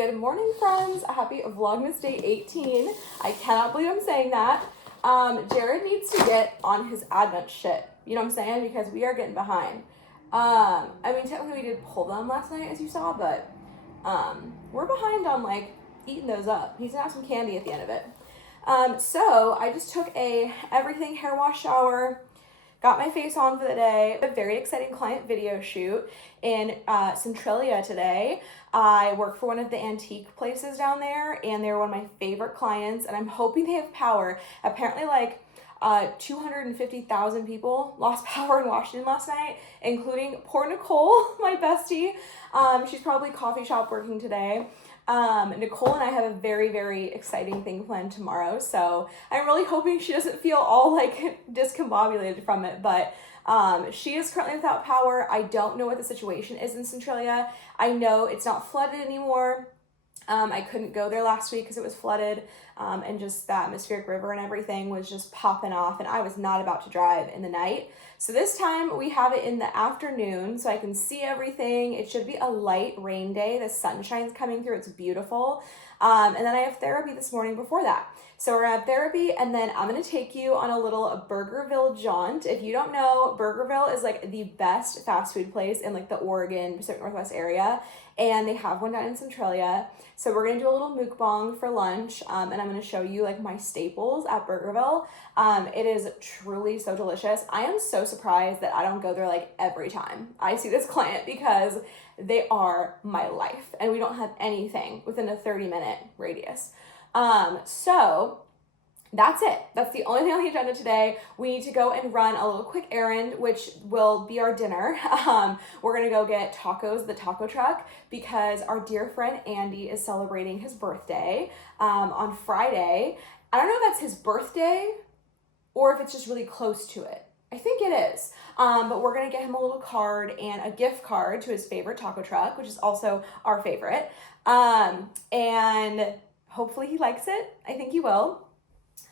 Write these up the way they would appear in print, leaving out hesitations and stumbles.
Good morning, friends. Happy Vlogmas Day 18. I cannot believe I'm saying that. Jared needs to get on his Advent shit. You know what I'm saying? Because we are getting behind. I mean, technically we did pull them last night, as you saw, but we're behind on, like, eating those up. He's gonna have some candy at the end of it. So I just took a everything hair wash shower, got my face on for the day. A very exciting client video shoot in Centralia today. I work for one of the antique places down there, and they're one of my favorite clients, and I'm hoping they have power. Apparently, like, 250,000 people lost power in Washington last night, including poor Nicole, my bestie. She's probably coffee shop working today. Nicole and I have a very, very exciting thing planned tomorrow, so I'm really hoping she doesn't feel all, like, discombobulated from it, but she is currently without power. I don't know what the situation is in Centralia. I know it's not flooded anymore. I couldn't go there last week because it was flooded, and just the atmospheric river and everything was just popping off, and I was not about to drive in the night. So this time we have it in the afternoon so I can see everything. It should be a light rain day. The sunshine's coming through. It's beautiful. And then I have therapy this morning before that. So we're gonna have therapy, and then I'm gonna take you on a little Burgerville jaunt. If you don't know, Burgerville is like the best fast food place in like the Oregon, Pacific Northwest area, and they have one down in Centralia. So we're gonna do a little mukbang for lunch, and I'm gonna show you like my staples at Burgerville. It is truly so delicious. I am so surprised that I don't go there like every time I see this client, because they are my life, and we don't have anything within a 30-minute radius. So that's it. That's the only thing on the agenda today. We need to go and run a little quick errand, which will be our dinner. We're going to go get tacos at the taco truck because our dear friend Andy is celebrating his birthday, on Friday. I don't know if that's his birthday or if it's just really close to it. I think it is. But we're going to get him a little card and a gift card to his favorite taco truck, which is also our favorite. And hopefully he likes it. I think he will.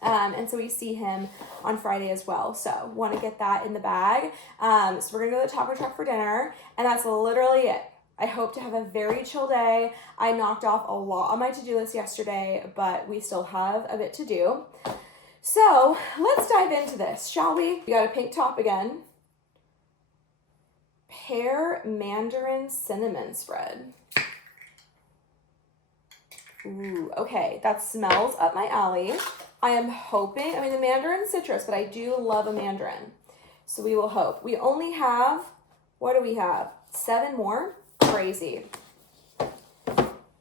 And so we see him on Friday as well. So want to get that in the bag. So we're going to go to the taco truck for dinner, and that's literally it. I hope to have a very chill day. I knocked off a lot on my to-do list yesterday, but we still have a bit to do. So let's dive into this, shall we? We got a pink top again. Pear mandarin cinnamon spread. Ooh, okay, that smells up my alley. I am hoping, I mean, the mandarin citrus, but I do love a mandarin. So we will hope. We only have, what do we have? 7 more? Crazy.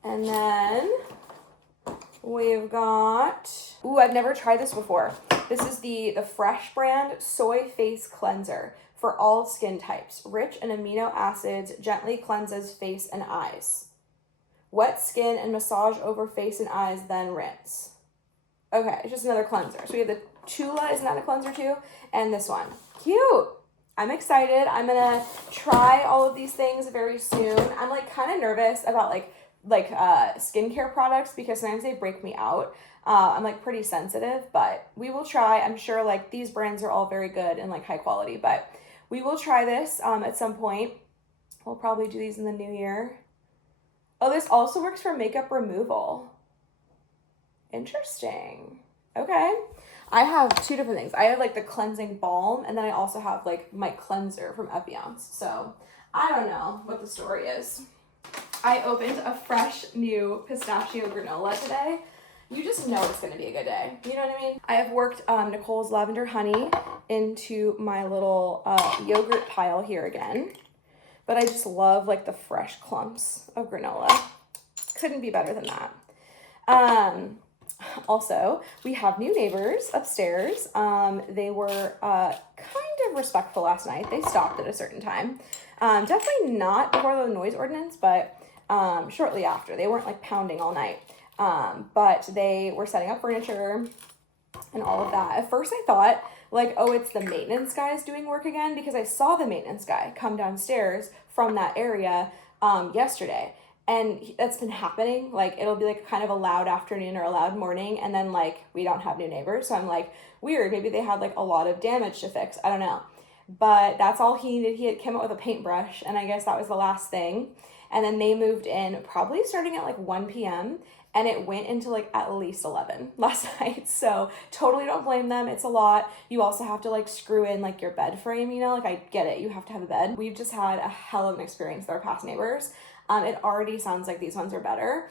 And then we've got, ooh, I've never tried this before. This is the Fresh brand Soy Face Cleanser for all skin types. Rich in amino acids, gently cleanses face and eyes. Wet skin and massage over face and eyes, then rinse. Okay, it's just another cleanser. So we have the Chula, isn't that a cleanser too? And this one. Cute. I'm excited. I'm gonna try all of these things very soon. I'm like kind of nervous about like skincare products because sometimes they break me out. I'm like pretty sensitive, but we will try. I'm sure like these brands are all very good and like high quality, but we will try this at some point. We'll probably do these in the new year. Oh, this also works for makeup removal. Interesting. Okay. I have 2 different things. I have like the cleansing balm, and then I also have like my cleanser from Epiance. So I don't know what the story is. I opened a fresh new pistachio granola today. You just know it's going to be a good day. You know what I mean? I have worked Nicole's lavender honey into my little yogurt pile here again. But I just love like the fresh clumps of granola. Couldn't be better than that. Also, we have new neighbors upstairs. They were kind of respectful last night. They stopped at a certain time. Definitely not before the noise ordinance, but shortly after. They weren't like pounding all night. But they were setting up furniture and all of that. At first I thought like, oh, it's the maintenance guys doing work again, because I saw the maintenance guy come downstairs from that area yesterday. And that's been happening. Like, it'll be like kind of a loud afternoon or a loud morning, and then like we don't have new neighbors. So I'm like, weird, maybe they had like a lot of damage to fix. I don't know. But that's all he needed. He had come up with a paintbrush, and I guess that was the last thing. And then they moved in probably starting at like 1 p.m. and it went into like at least 11 last night. So totally don't blame them. It's a lot. You also have to like screw in like your bed frame, you know, like I get it. You have to have a bed. We've just had a hell of an experience with our past neighbors. It already sounds like these ones are better.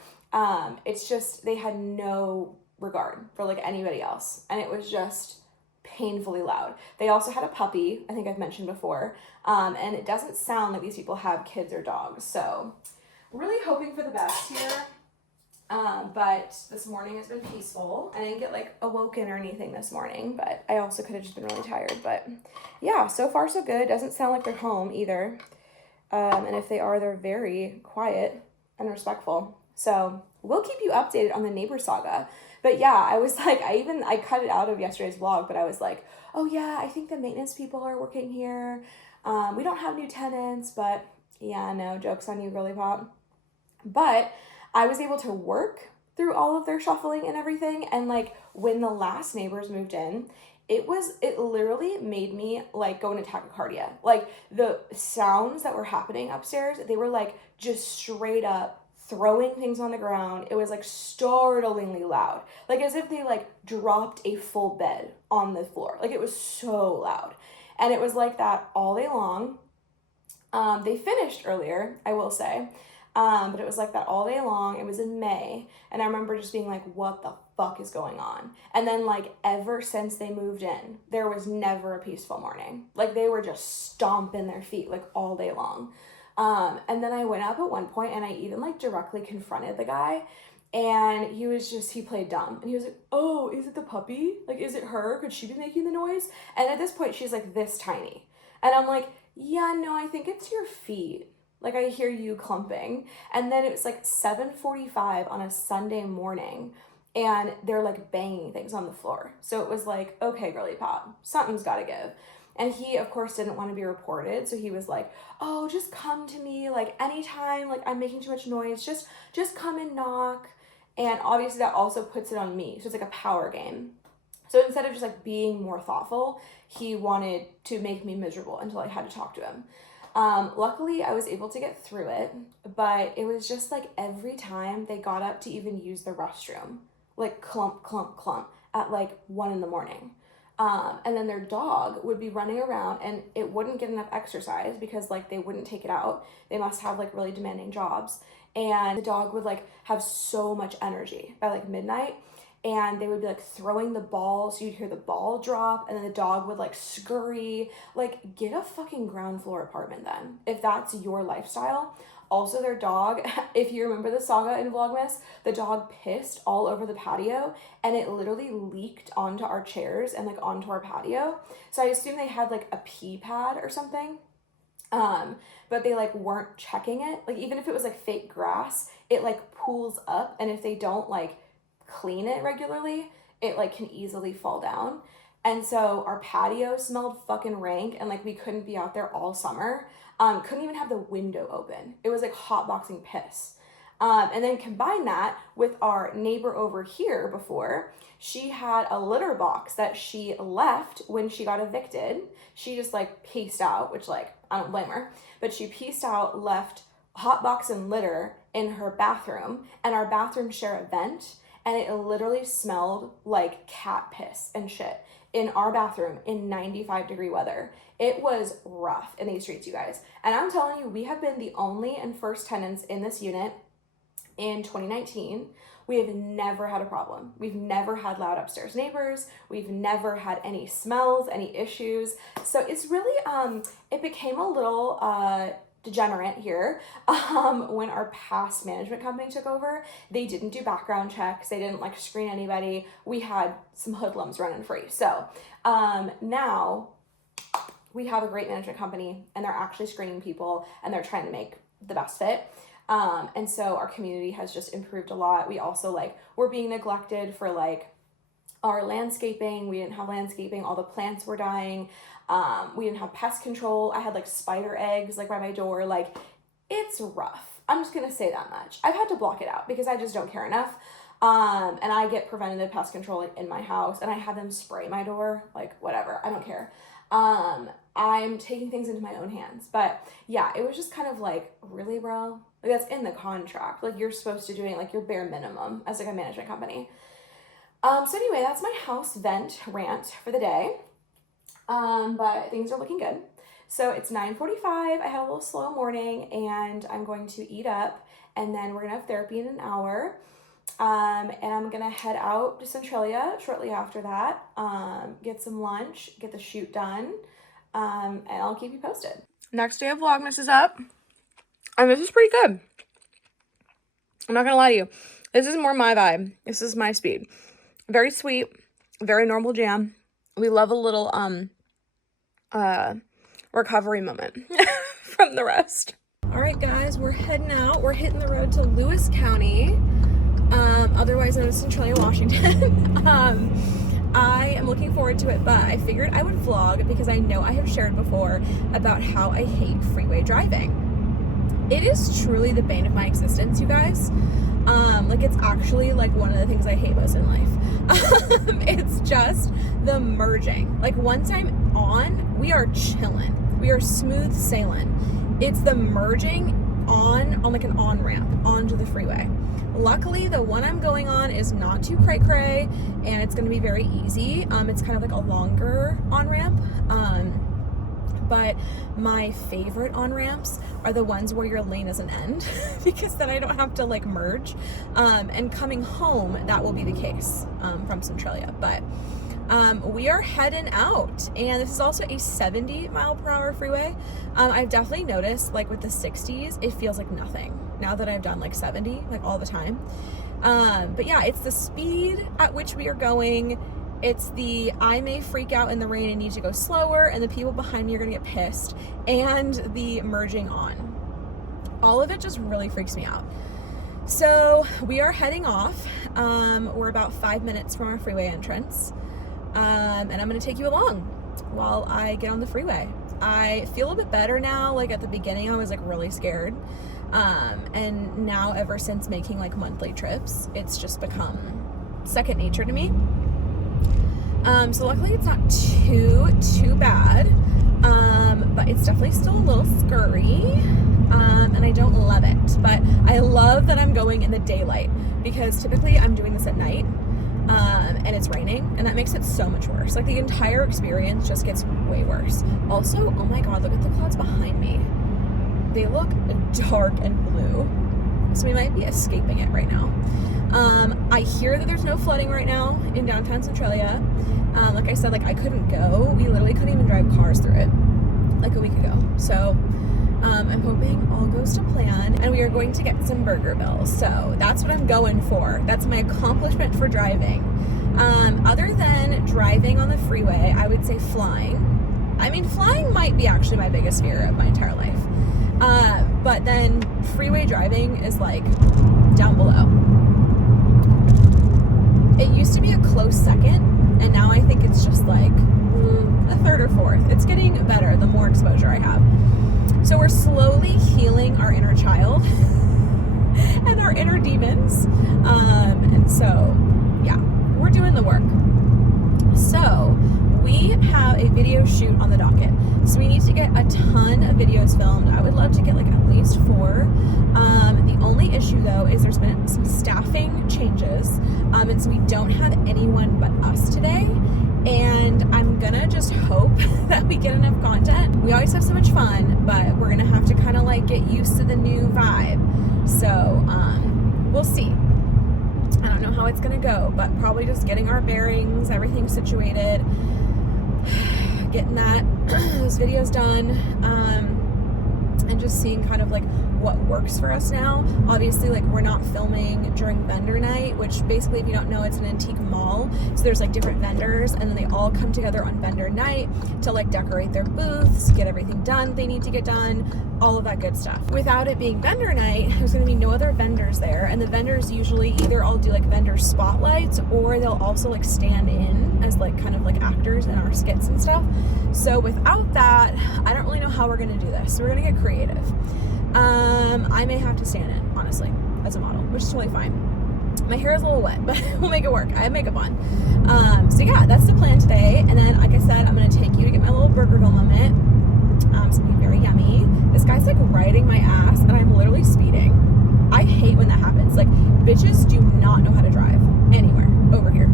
It's just, they had no regard for like anybody else. And it was just painfully loud. They also had a puppy, I think I've mentioned before. And it doesn't sound like these people have kids or dogs. So really hoping for the best here. But this morning has been peaceful. I didn't get like awoken or anything this morning, but I also could have just been really tired. But yeah, so far so good. Doesn't sound like they're home either. And if they are, they're very quiet and respectful. So we'll keep you updated on the neighbor saga. But yeah, I was like, I cut it out of yesterday's vlog, but I was like, oh yeah, I think the maintenance people are working here. We don't have new tenants, but yeah, no, joke's on you, girly pop. But I was able to work through all of their shuffling and everything. And like when the last neighbors moved in, it literally made me like go into tachycardia. Like the sounds that were happening upstairs, they were like just straight up throwing things on the ground. It was like startlingly loud, like as if they like dropped a full bed on the floor. Like it was so loud. And it was like that all day long. They finished earlier, I will say. But it was like that all day long. It was in May. And I remember just being like, what the fuck is going on? And then like ever since they moved in, there was never a peaceful morning. Like they were just stomping their feet like all day long. And then I went up at one point and I even like directly confronted the guy, and he played dumb. And he was like, oh, is it the puppy? Like, is it her? Could she be making the noise? And at this point she's like this tiny. And I'm like, yeah, no, I think it's your feet. Like I hear you clumping. And then it was like 7:45 on a Sunday morning and they're like banging things on the floor. So it was like, okay, girly pop, something's gotta give. And he, of course, didn't want to be reported. So he was like, oh, just come to me. Like anytime, like I'm making too much noise, just come and knock. And obviously that also puts it on me. So it's like a power game. So instead of just like being more thoughtful, he wanted to make me miserable until I had to talk to him. Luckily I was able to get through it, but it was just like every time they got up to even use the restroom, like clump, clump, clump at like 1 a.m. And then their dog would be running around and it wouldn't get enough exercise because like they wouldn't take it out. They must have like really demanding jobs. And the dog would like have so much energy by like midnight. And they would be like throwing the ball, so you'd hear the ball drop, and then the dog would like scurry. Like, get a fucking ground floor apartment then, if that's your lifestyle. Also, their dog, if you remember the saga in Vlogmas, the dog pissed all over the patio, and it literally leaked onto our chairs and like onto our patio. So I assume they had like a pee pad or something. But they like weren't checking it. Like even if it was like fake grass, it like pools up, and if they don't like clean it regularly, it like can easily fall down. And so our patio smelled fucking rank, and like we couldn't be out there all summer. Couldn't even have the window open. It was like hotboxing piss. And then combine that with our neighbor over here before, she had a litter box that she left when she got evicted. She just like pieced out, which like, I don't blame her, but she pieced out, left hotbox and litter in her bathroom, and our bathroom share a vent. And it literally smelled like cat piss and shit in our bathroom in 95-degree weather. It was rough in these streets, you guys. And I'm telling you, we have been the only and first tenants in this unit in 2019. We have never had a problem. We've never had loud upstairs neighbors. We've never had any smells, any issues. So it's really, it became a little, degenerate here when our past management company took over. They didn't do background checks. They didn't like screen anybody. We had some hoodlums running free. So now we have a great management company, and they're actually screening people, and they're trying to make the best fit. And so our community has just improved a lot. We also like, we're being neglected for like our landscaping. We didn't have landscaping. All the plants were dying. We didn't have pest control. I had like spider eggs like by my door. Like it's rough. I'm just gonna say that much. I've had to block it out because I just don't care enough. And I get preventative pest control like in my house, and I have them spray my door, like whatever. I don't care. I'm taking things into my own hands. But yeah, it was just kind of like, really, bro? Like, that's in the contract. Like, you're supposed to doing like your bare minimum as like a management company. So anyway, that's my house vent rant for the day. But things are looking good. So it's 9:45. I had a little slow morning, and I'm going to eat up, and then we're gonna have therapy in an hour. And I'm gonna head out to Centralia shortly after that, get some lunch, get the shoot done, and I'll keep you posted. Next day of Vlogmas is up, and this is pretty good. I'm not gonna lie to you. This is more my vibe. This is my speed. Very sweet, very normal jam. We love a little recovery moment from the rest. All right, guys, we're heading out. We're hitting the road to Lewis County, otherwise known as Centralia, Washington. I am looking forward to it, but I figured I would vlog because I know I have shared before about how I hate freeway driving. It is truly the bane of my existence, you guys. Like, it's actually like one of the things I hate most in life. It's just the merging. Like, once I'm on, we are chilling. We are smooth sailing. It's the merging on like an on-ramp onto the freeway. Luckily, the one I'm going on is not too cray-cray, and it's gonna be very easy. It's kind of like a longer on-ramp. But my favorite on-ramps are the ones where your lane doesn't end because then I don't have to like merge. And coming home, that will be the case from Centralia. But we are heading out, and this is also a 70-mile-per-hour freeway. I've definitely noticed, like, with the 60s, it feels like nothing now that I've done like 70, like, all the time. But yeah, it's the speed at which we are going. It's the I may freak out in the rain and need to go slower, and the people behind me are gonna get pissed, and the merging on. All of it just really freaks me out. So we are heading off. We're about 5 minutes from our freeway entrance. And I'm gonna take you along while I get on the freeway. I feel a bit better now. Like, at the beginning, I was like really scared. And now, ever since making like monthly trips, it's just become second nature to me. So luckily it's not too bad, but it's definitely still a little scurry, and I don't love it, but I love that I'm going in the daylight, because typically I'm doing this at night, and it's raining, and that makes it so much worse. Like, the entire experience just gets way worse. Also, oh my god, look at the clouds behind me. They look dark and blue, so we might be escaping it right now. I hear that there's no flooding right now in downtown Centralia. Like I said, like, I couldn't go. We literally couldn't even drive cars through it like a week ago. So I'm hoping all goes to plan, and we are going to get some Burgerville. So that's what I'm going for. That's my accomplishment for driving. Other than driving on the freeway, I would say flying. I mean, flying might be actually my biggest fear of my entire life. But then freeway driving is like down below. It used to be a close second, and now I think it's just like a third or fourth. It's getting better the more exposure I have. So we're slowly healing our inner child and our inner demons. And so, yeah, we're doing the work. So we have a video shoot on the docket. So we need to get a ton of videos filmed. I would love to get like at least 4. The only issue though is there's been some staffing changes. And so we don't have anyone but us today. And I'm gonna just hope that we get enough content. We always have so much fun, but we're gonna have to kind of like get used to the new vibe. So we'll see. I don't know how it's gonna go, but probably just getting our bearings, everything situated, getting those videos done, and just seeing kind of like what works for us now. Obviously, like, we're not filming during vendor night, which basically, if you don't know, it's an antique mall. So there's like different vendors, and then they all come together on vendor night to like decorate their booths, get everything done they need to get done, all of that good stuff. Without it being vendor night, there's gonna be no other vendors there, and the vendors usually either all do like vendor spotlights, or they'll also like stand in as like kind of like actors in our skits and stuff. So without that, I don't really know how we're gonna do this. So we're gonna get creative. I may have to stand in, honestly, as a model, which is totally fine. My hair is a little wet, but we'll make it work. I have makeup on. So yeah, that's the plan today. And then, like I said, I'm going to take you to get my little Burgerville moment. It's going to be very yummy. This guy's like riding my ass and I'm literally speeding. I hate when that happens. Like, bitches do not know how to drive anywhere over here.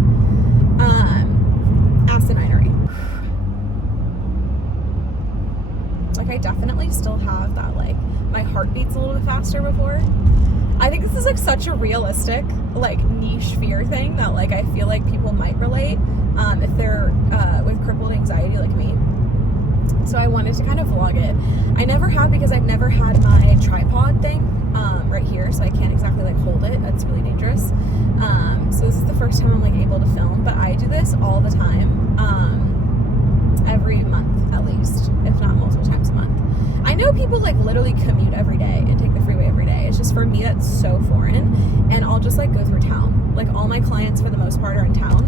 Asininery. Like, I definitely still have that, like, my heart beats a little bit faster before. I think this is like such a realistic, like, niche fear thing that, like, I feel like people might relate if they're with crippled anxiety like me. So I wanted to kind of vlog it. I never have, because I've never had my tripod thing right here, so I can't exactly like hold it. That's really dangerous. So this is the first time I'm like able to film, but I do this all the time, every month at least, if not multiple times a month. I know people like literally commute every day and take the freeway every day. It's just, for me, that's so foreign. And I'll just like go through town. Like, all my clients for the most part are in town,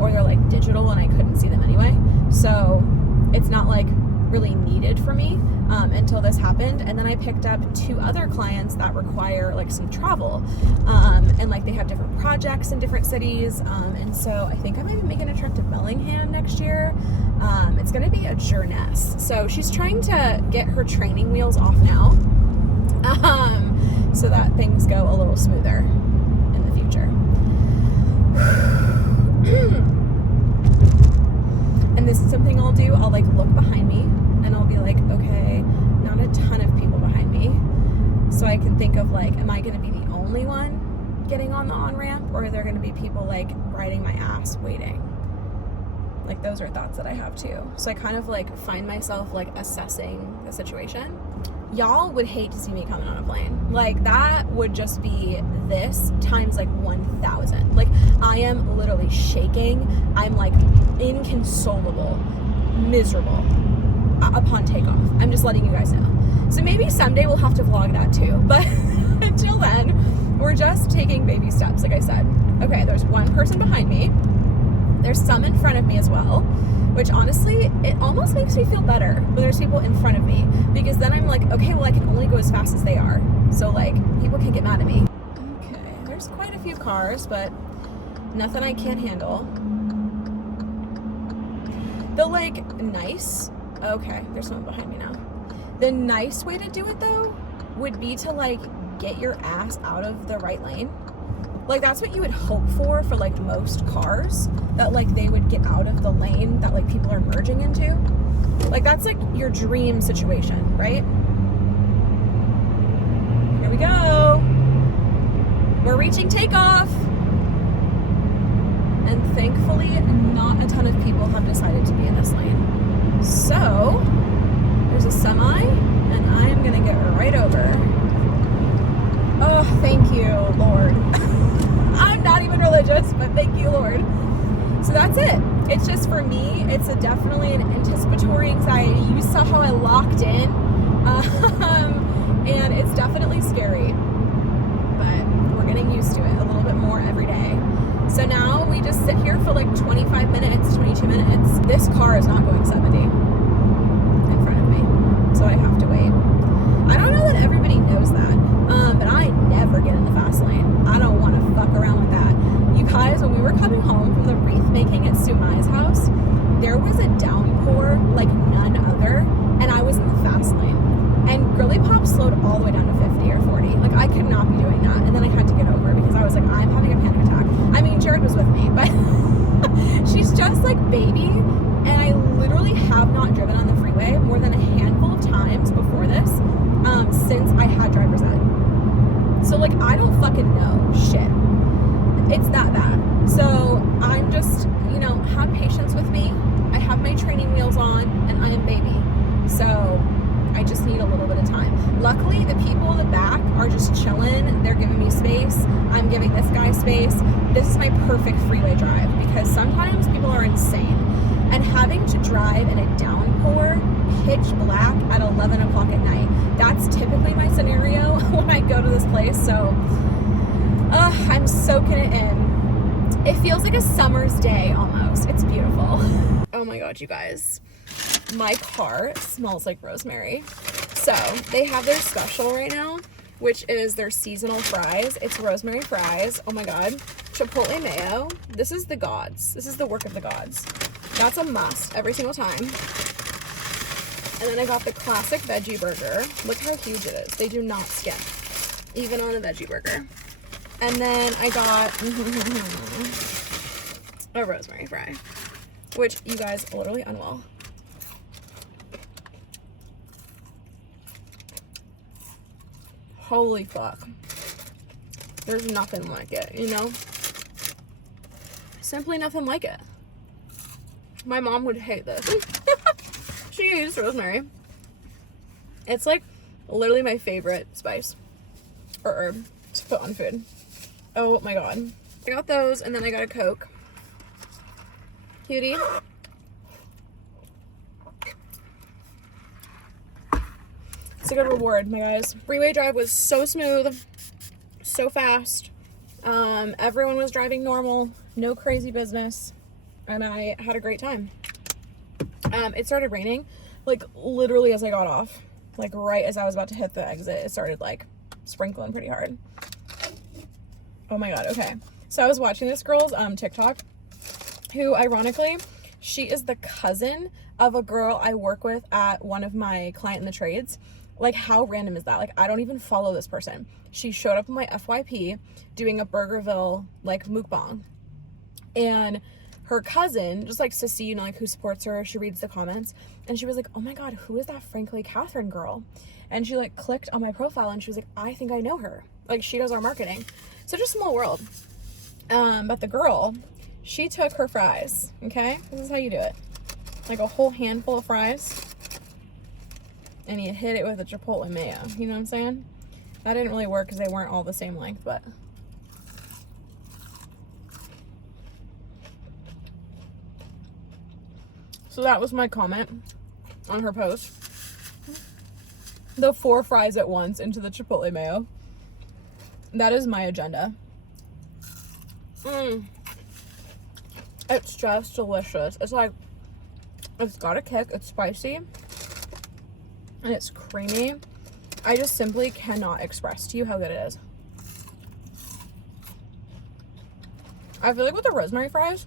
or they're like digital and I couldn't see them anyway. So it's not like really needed for me until this happened. And then I picked up 2 other clients that require like some travel, and like they have different projects in different cities, and so I think I might be making a trip to Bellingham next year. It's gonna be a journess, so she's trying to get her training wheels off now, so that things go a little smoother in the future. And this is something I'll do. I'll like look behind me and I'll be like, okay, not a ton of people behind me. So I can think of like, am I gonna be the only one getting on the on-ramp, or are there gonna be people like riding my ass waiting? Like, those are thoughts that I have too. So I kind of like find myself like assessing the situation. Y'all would hate to see me coming on a plane. Like, that would just be this times like 1,000. Like, I am literally shaking. I'm like inconsolable, miserable upon takeoff. I'm just letting you guys know. So maybe someday we'll have to vlog that too. But until then, we're just taking baby steps, like I said. Okay, there's one person behind me. There's some in front of me as well, which honestly, it almost makes me feel better when there's people in front of me, because then I'm like, okay, well, I can only go as fast as they are. So like, people can get mad at me. Okay, there's quite a few cars, but nothing I can't handle. The like nice, okay, there's someone behind me now. The nice way to do it though would be to like get your ass out of the right lane. Like, that's what you would hope for like most cars, that like they would get out of the lane that like people are merging into. Like, that's like your dream situation, right? Here we go. We're reaching takeoff. And thankfully, not a ton of people have decided to be in this lane. So, there's a semi, and I am gonna get right over. Oh, thank you, Lord. I'm not even religious, but thank you, Lord. So that's it. It's just, for me, it's definitely an anticipatory anxiety. You saw how I locked in, and it's definitely scary, but we're getting used to it a little bit more every day. So now we just sit here for like 25 minutes, 22 minutes. This car is not going 70 in front of me, so I have to wait. I don't know that everybody knows that, but I never get in the fast lane. I don't want to fuck around with that. You guys, when we were coming home from the wreath making at Sumai's house, there was a downpour like none other, and I was in the fast lane. And Girly Pop slowed all the way down to 50 or 40. Like, I could not be doing that. And then I had to get over it because I was like, I'm having a panic attack. I mean, Jared was with me, but she's just like baby. And I literally have not driven on the freeway more than a handful of times before this, since I had driver's ed. So like, I don't fucking know shit. It's that bad. So I'm just, you know, have patience with me. I have my training wheels on and I am baby. So I just need a little bit of time. Luckily, the people in the back are just chilling. They're giving me space. I'm giving this guy space. This is my perfect freeway drive, because sometimes people are insane. And having to drive in a downpour, pitch black at 11 o'clock at night, that's typically my scenario when I go to this place. So I'm soaking it in. It feels like a summer's day almost. It's beautiful. Oh my God, you guys. My car smells like rosemary. So they have their special right now which is their seasonal fries. It's rosemary fries. Oh my God. Chipotle mayo. This is the gods. This is the work of the gods. That's a must every single time. And then I got the classic veggie burger. Look how huge it is. They do not skip, even on a veggie burger. And then I got a rosemary fry, which you guys literally unwell. Holy fuck. There's nothing like it, you know? Simply nothing like it. My mom would hate this. She used rosemary. It's like literally my favorite spice or herb to put on food. Oh my God. I got those and then I got a Coke. Cutie. It's a good reward, my guys. Freeway drive was so smooth, so fast. Everyone was driving normal, no crazy business, and I had a great time. It started raining, like literally as I got off, like right as I was about to hit the exit, it started like sprinkling pretty hard. Oh my God, okay. So I was watching this girl's TikTok, who ironically, she is the cousin of a girl I work with at one of my client in the trades. Like, how random is that? Like, I don't even follow this person. She showed up in my FYP doing a Burgerville, like, mukbang. And her cousin just likes to see, you know, like, who supports her. She reads the comments. And she was like, oh my God, who is that Frankly Catherine girl? And she, like, clicked on my profile and she was like, I think I know her. Like, she does our marketing. Such a small world. But the girl, she took her fries, okay? This is how you do it. Like, a whole handful of fries. And you hit it with a chipotle mayo. You know what I'm saying? That didn't really work because they weren't all the same length, but... So that was my comment on her post. The 4 fries at once into the chipotle mayo. That is my agenda. It's just delicious. It's like... It's got a kick. It's spicy. And it's creamy. I just simply cannot express to you how good it is. I feel like with the rosemary fries,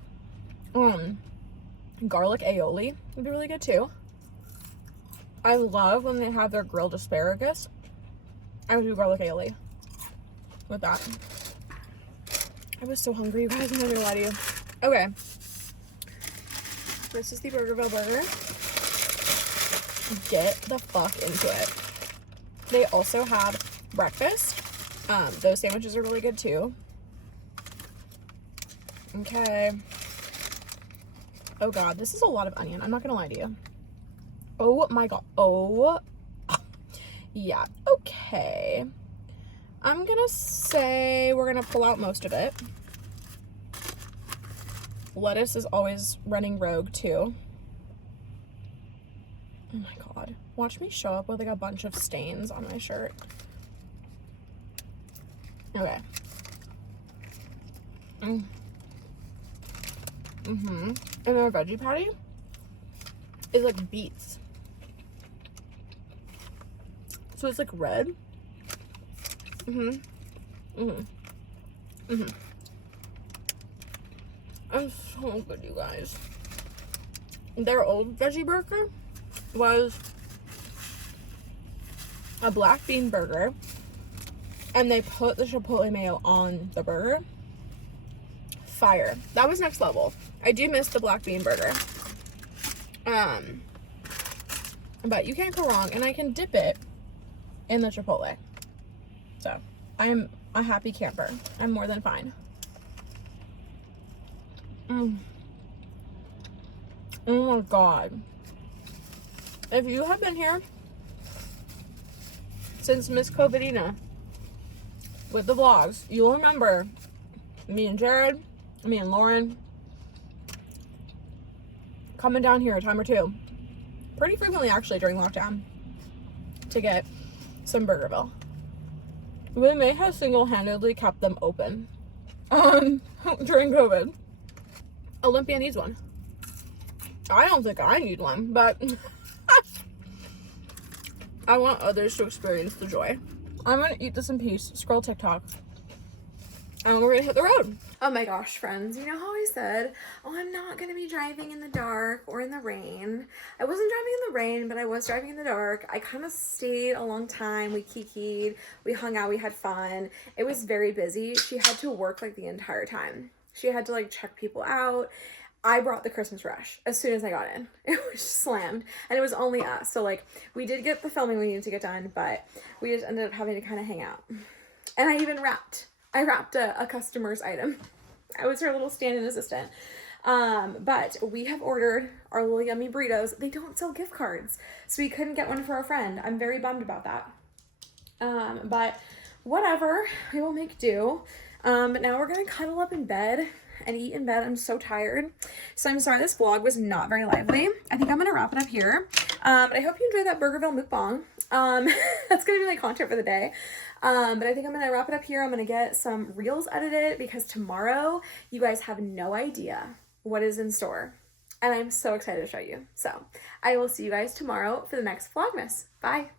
garlic aioli would be really good too. I love when they have their grilled asparagus. I would do garlic aioli with that. I was so hungry, you guys. I'm not gonna lie to you. Okay. This is the Burgerville burger. Get the fuck into it. They also have breakfast. Those sandwiches are really good too. Okay. Oh God, this is a lot of onion. I'm not gonna lie to you. Oh my God. Oh. Yeah. Okay. I'm gonna say we're gonna pull out most of it. Lettuce is always running rogue too. Oh my God. Watch me show up with like a bunch of stains on my shirt. Okay. And our veggie patty is like beets. So it's like red. It's so good, you guys. Their old veggie burger was a black bean burger, and they put the chipotle mayo on the burger. Fire. That was next level. I do miss the black bean burger. But you can't go wrong, and I can dip it in the chipotle. So, I'm a happy camper. I'm more than fine. Oh my God. If you have been here since Miss Covidina with the vlogs, you'll remember me and Jared, me and Lauren coming down here a time or two. Pretty frequently actually during lockdown to get some Burgerville. We may have single-handedly kept them open during COVID. Olympia needs one. I don't think I need one, but I want others to experience the joy. I'm gonna eat this in peace, scroll TikTok, and we're gonna hit the road. Oh my gosh, friends, you know how I said, oh, I'm not gonna be driving in the dark or in the rain. I wasn't driving in the rain, but I was driving in the dark. I kind of stayed a long time. We kikied, we hung out, we had fun. It was very busy. She had to work like the entire time. She had to like check people out. I brought the Christmas rush as soon as I got in. It was slammed, and it was only us. So like we did get the filming we needed to get done, but we just ended up having to kind of hang out. And I even wrapped a customer's item. I was her little stand-in assistant. But we have ordered our little yummy burritos. They don't sell gift cards, so we couldn't get one for our friend. I'm very bummed about that. But whatever, we will make do. But now we're gonna cuddle up in bed and eat in bed. I'm so tired. So I'm sorry this vlog was not very lively. I think I'm gonna wrap it up here. But I hope you enjoyed that Burgerville mukbang. That's gonna be my content for the day. But I think I'm gonna wrap it up here. I'm gonna get some reels edited because tomorrow you guys have no idea what is in store. And I'm so excited to show you. So I will see you guys tomorrow for the next Vlogmas. Bye.